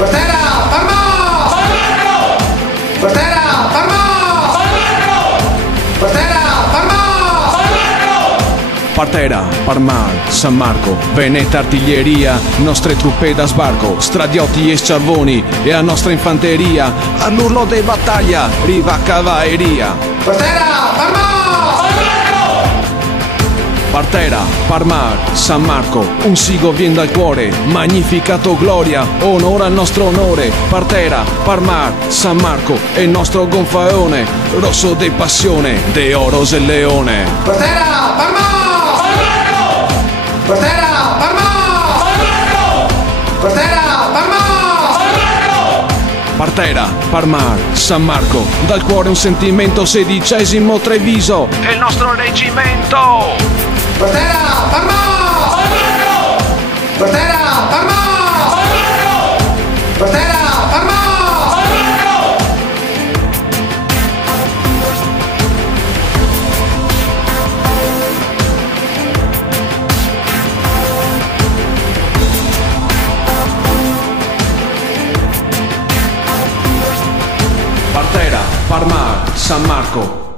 Portera, Parma! Portera, Parma! Portera, Parma! Partera, Parma, San Marco, Veneta artiglieria, nostre truppe da sbarco, stradiotti e sciarvoni e a nostra infanteria, all'urlo de battaglia, riva cavalleria. Portera, Parma! Partera, Parma, San Marco, un sigo vien dal cuore, magnificato gloria, onora il nostro onore. Partera, Parma, San Marco, e il nostro gonfaone, rosso de passione, de oros e leone. Portera, Parma! Portera, Parma! Portera, Parma! Partera, Parma, San Marco, dal cuore un sentimento, 16° Treviso, è il nostro reggimento. Portera, Parma! Portera, Parma! Portera, Parma! Partera, Parma, San Marco,